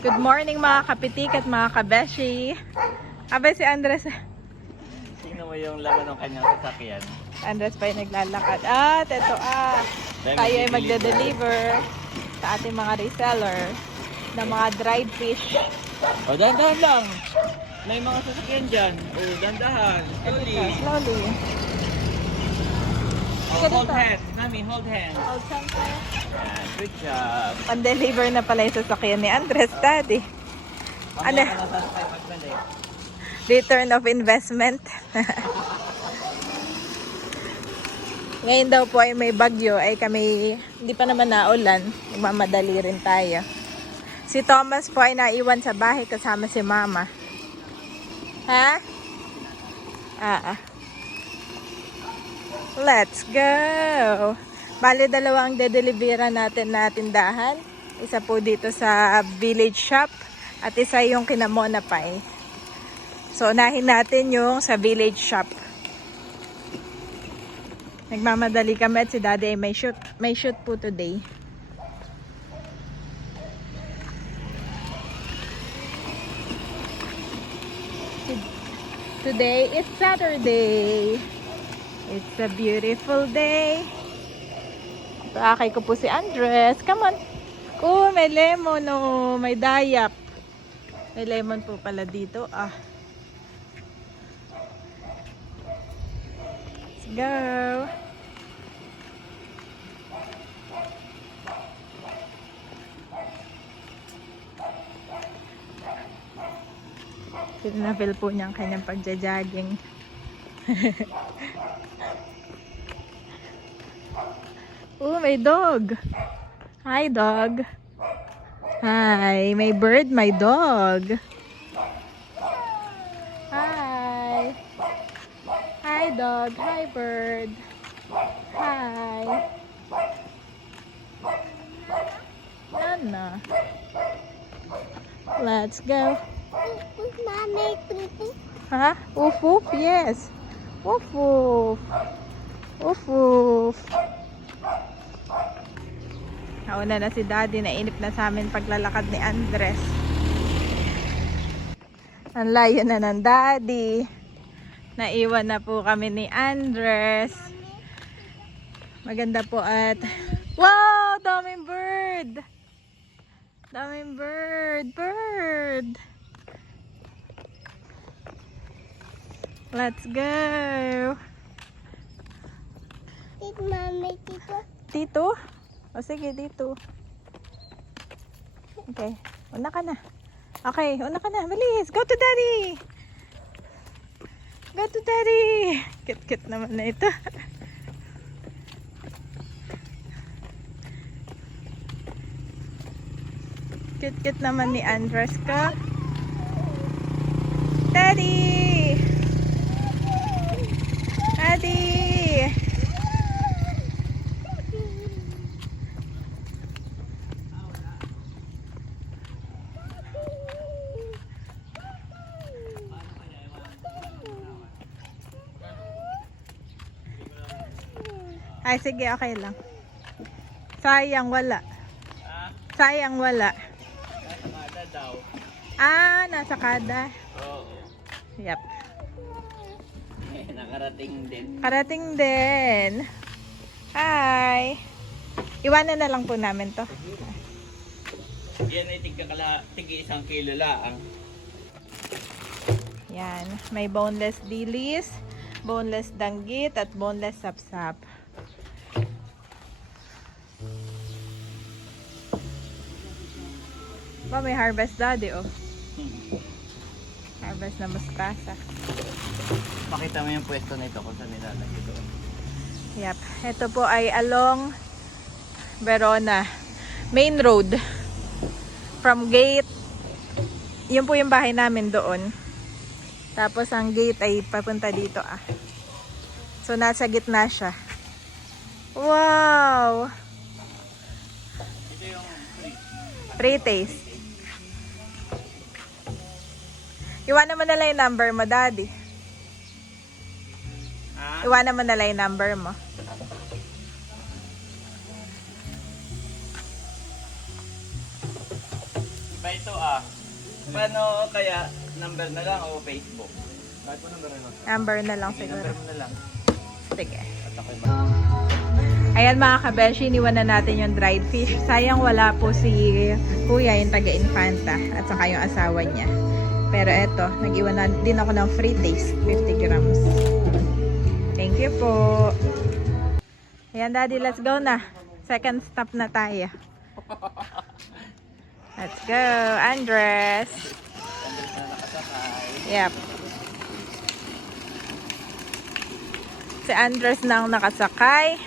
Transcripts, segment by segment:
Good morning mga kapitik at mga kabeshi. Abay si Andres. Tingnan mo yung laman ng kanyang sasakyan. Andres pa yung naglalakad. At ito tayo ay magde-deliver sa ating mga reseller ng mga dried fish. O, dahan-dahan lang. May mga sasakyan dyan. O, dahan-dahan. Slowly. Slowly. Oh, hold hands. Mami, hold hands. Hold something. Yan, good job. Pan-deliver na pala yung sasakyan ni Andres, Daddy. Ano? Mamaya ka na sasakay magbalik. Return of investment. Ngayon daw po ay may bagyo, ay kami hindi pa naman naulan, magmamadali rin tayo. Si Thomas po ay naiwan sa bahay kasama si Mama. Ha? Let's go! Bale, dalawang de-deliveran natin na tindahan. Isa po dito sa village shop at isa yung kina Mona Pai. So, unahin natin yung sa village shop. Nagmamadali kami at si Daddy ay may shoot po today. Today is Saturday. It's a beautiful day. Paakay ko po si Andres. Come on. Oh, may lemon. Oh, may dayap. May lemon po pala dito. Let's go. Pinafil po niya ang kanyang pagja-jogging. Oh, may dog. Hi, dog. Hi. May bird, may dog. Hi. Hi, dog. Hi, bird. Hi. Nana. Let's go. Ha? Woof woof? Yes. Woof woof. Woof woof. Nauna na si Daddy, nainip na sa amin paglalakad ni Andres. Ang layo na ng Daddy. Naiwan na po kami ni Andres. Maganda po at wow! Daming bird! Daming bird! Bird! Let's go! Mami, tito. Tito? O sige, dito. Okay, una ka na. Okay, una ka na. Bilis! Go to Daddy! Go to Daddy! Kit-kit naman na ito. Kit-kit naman ni Andres ka. Daddy! Daddy! Ay, sige, okay lang. Sayang, wala. Sayang, wala. Nasa kada daw. Nasa kada. Oo. Yep. Nakarating din. Karating din. Hi. Iwanan na lang po namin to. Yan ay tigi 1 kilo lang. Yan. May boneless dilis, boneless danggit, at boneless sapsap. May harvest Daddy, oh. Harvest na mustasa. Pakita mo yung pwesto nito kung saan nilalagay doon. Yep. Ito po ay along Verona Main Road. From gate, yun po yung bahay namin doon. Tapos ang gate ay papunta dito, So nasa gitna siya. Wow! Ito yung Free taste. Iwanan mo na lang yung number mo, Daddy. Iwanan mo na lang yung number mo. Try to Paano kaya number na lang o Facebook? Kahit po number na lang. Number na lang Sige, siguro. number mo na lang. Sige. At ako'y Ayan mga kabeshi, iniwan na natin yung dried fish. Sayang wala po si Kuya, yung taga-Infanta, at saka yung asawa niya. Pero eto, nag-iwan na din ako ng free taste, 50 grams. Thank you po. Ayan daddy, let's go na. Second stop na tayo. Let's go, Andres. Andres na nakasakay. Yep. Si Andres na ang nakasakay.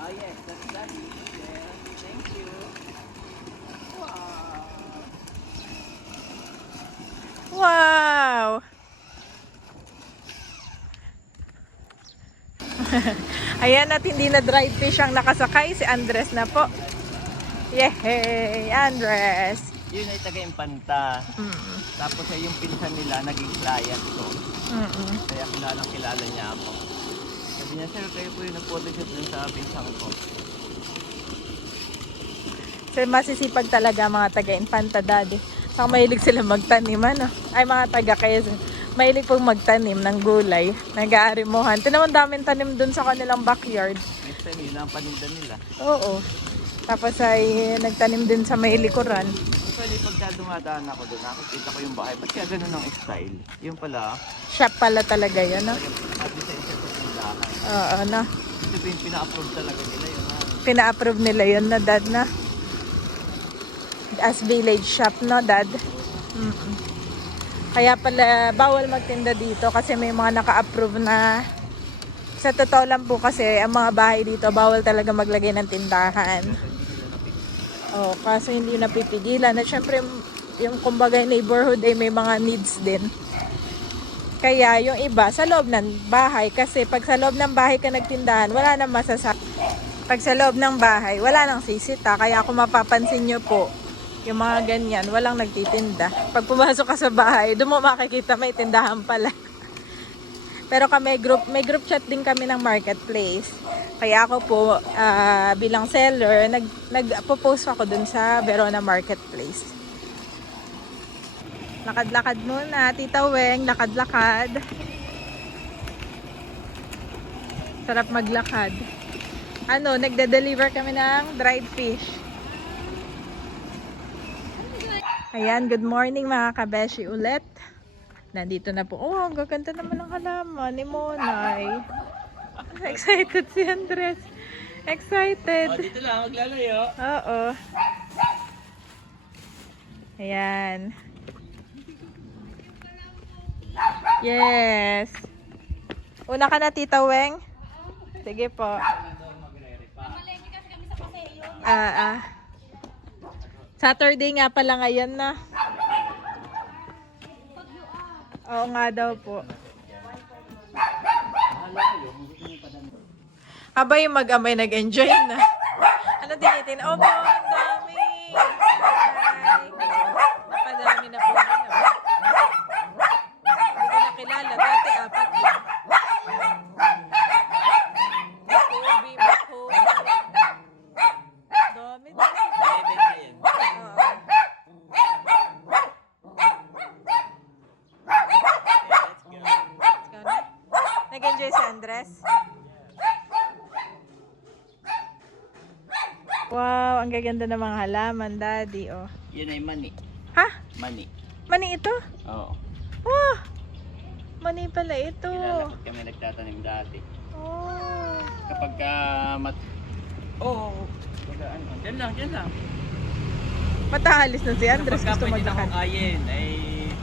Ah, yes, that's daddy. Yes, thank you. Wow. Wow! Ayan, at hindi na dried fish ang nakasakay. Si Andres na po. Yehey! Andres! Yun ay taga-Impanta. Mm. Tapos ay yung pinsan nila, naging client ko. Mm-mm. Kaya kilala niya ako. Sabi niya, sir, kayo po yung nag-photoshoot dun sa pinsan ko. So, masisipag talaga mga taga-Infanta daddy. Saka mahilig sila magtanim, ano? Ay, mga taga-Quezon. Mahilig pong magtanim ng gulay. Nag-aarimuhan. Tinamang daming tanim dun sa kanilang backyard. Next time, yun ang paninda nila. Oo. Tapos ay nagtanim din sa may likuran. Actually, pagka dumadaan ako doon, nakikita ko yung bahay. Ba't kaya ganun ang style? Yung pala, Shop pala talaga yun, no? nag-design siya sa tindahan. Oo, no? Ito po yung pina-approve talaga nila yun. Pina-approve nila yun na dad na. As village shop, no dad? Mm-mm. Kaya pala bawal magtinda dito kasi may mga naka-approve na. Sa totoo lang po kasi ang mga bahay dito bawal talaga maglagay ng tindahan. Oh, kaso hindi napipigilan. At syempre yung kumbaga neighborhood ay may mga needs din. Kaya yung iba sa loob ng bahay kasi pag sa loob ng bahay ka nagtindahan, wala nang masasabi. Pag sa loob ng bahay, wala nang sisita. Kaya kung mapapansin nyo po, yung mga ganyan, walang nagtitinda. Pag pumasok ka sa bahay, doon mo makikita may tindahan pala. Pero kami may group chat din kami ng marketplace. Kaya ako po bilang seller, nagpo-post ako dun sa Verona Marketplace. Lakad-lakad muna, Tita Weng, lakad-lakad. Sarap maglakad. Ano, nagde-deliver kami ng dried fish. Ayan, good morning mga kabeshi ulit. Nandito na po. Oh, ang gaganda naman ng halaman ni Monay. Excited si Andres. Excited. Oh, dito lang, maglalayo. Oo. Ayan. Yes. Una ka na, Tita Weng? Sige po. Saturday nga pala ngayon na. Oo nga daw po. Aba yung mag-amay nag-enjoy na. Ano tinitin? Oh, po, ang dami. Ay, napadami na po. Hindi ko nakilala. Dati apat lang. Makubi, makubi. Dami. Bebenta yan. Nag-enjoy si Andres? Wow, ang gaganda ng mga halaman, Daddy. Oh. Yun ay mani. Ha? Mani. Mani ito? Oo. Wow! Mani pala ito. Kilala ko kami nagtatanim dati. Oh. Kapag Oo. Diyan lang. Matahalis na si Andres. Gusto pwede na maglakad. hukayin, ay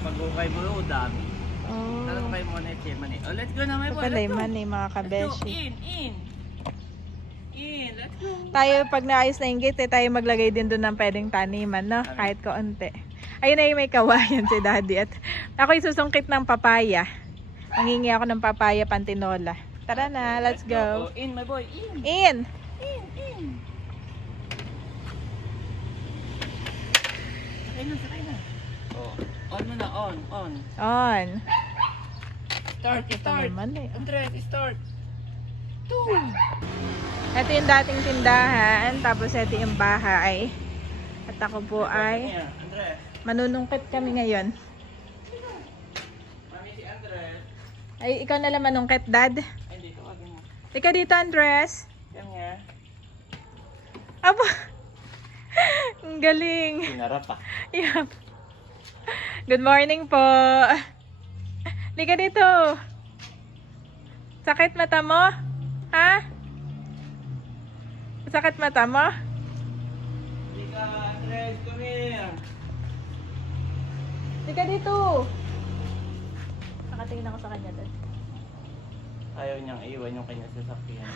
pag-hukay mo, dami. Oh. Talagang kayo muna yung mani. Oh, let's go na, my Ito boy. pala Let's yung go. mani, mga Let's go. kabeshi. In. Let's go. Tayo, pag naayos na yung gate, tayo maglagay din doon ng pwedeng taniman, no? Kahit kaunti. Ayun na yung may kawayan si Daddy. At ako isusungkit ng papaya. Mangingi ako ng papaya pantinola. Tara na, let's go. Oh, in, my boy. In. In! Sakay na. Oh, on mo na, on. On. Start. Ito naman eh. Andres, start. Ito yung dating tindahan, tapos ito yung bahay. At ako po ay Andres. manunungkit kami ngayon. Mami si Andres. Ay, ikaw na lang manungkit, Dad. Ay, dito. Wag mo. Ika dito, Andres. Yan nga. Aba! Ang galing. Sinarap pa. Yup. Good morning po. Lika dito. Sakit mata mo? Ha? Sakit mata mo? Dika, Andres, come here. Lika dito. Nakatingin ako sa kanya, Dad. Ayaw niyang iwan yung kanya sasakyan.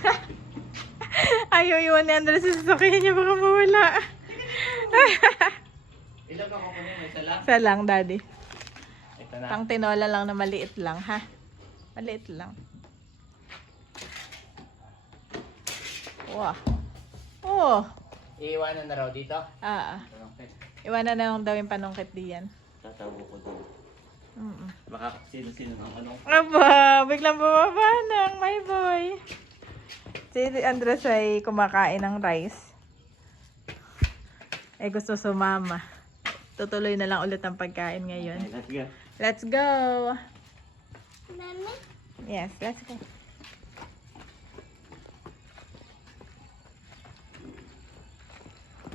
Ayaw iwan ni Andres sa sasakyan niya, baka mawala. Ilan ba kukunin? May isa lang? Isa lang, Daddy. Ito na. Pang tinola lang na maliit lang, ha? Maliit lang. Wow. Oh. Iiwanan na raw dito? Okay. Iwanan na lang daw yung panungkit diyan. Tatawo ko doon. Mm. Baka sino-sino ng anong. Aba, biglang bumaba ng my boy. Si Andres ay kumakain ng rice. Eh gusto sumama. Tutuloy na lang ulit ang pagkain ngayon. Okay, Let's let's go. go. Mami, Yes, let's go.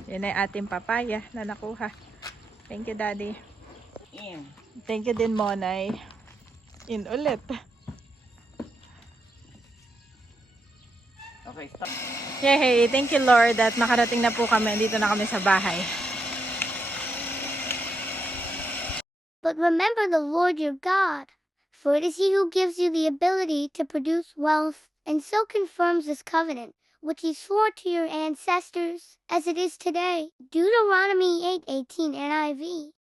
Yan ay ating papaya na nakuha. Thank you, Daddy. In. Thank you din, Monay. In ulit. Okay, stop. Yay! Thank you, Lord, at nakarating na po kami. Dito na kami sa bahay. but remember the Lord your God, for it is he who gives you the ability to produce wealth, and so confirms this covenant, which he swore to your ancestors, as it is today. Deuteronomy 8:18 NIV.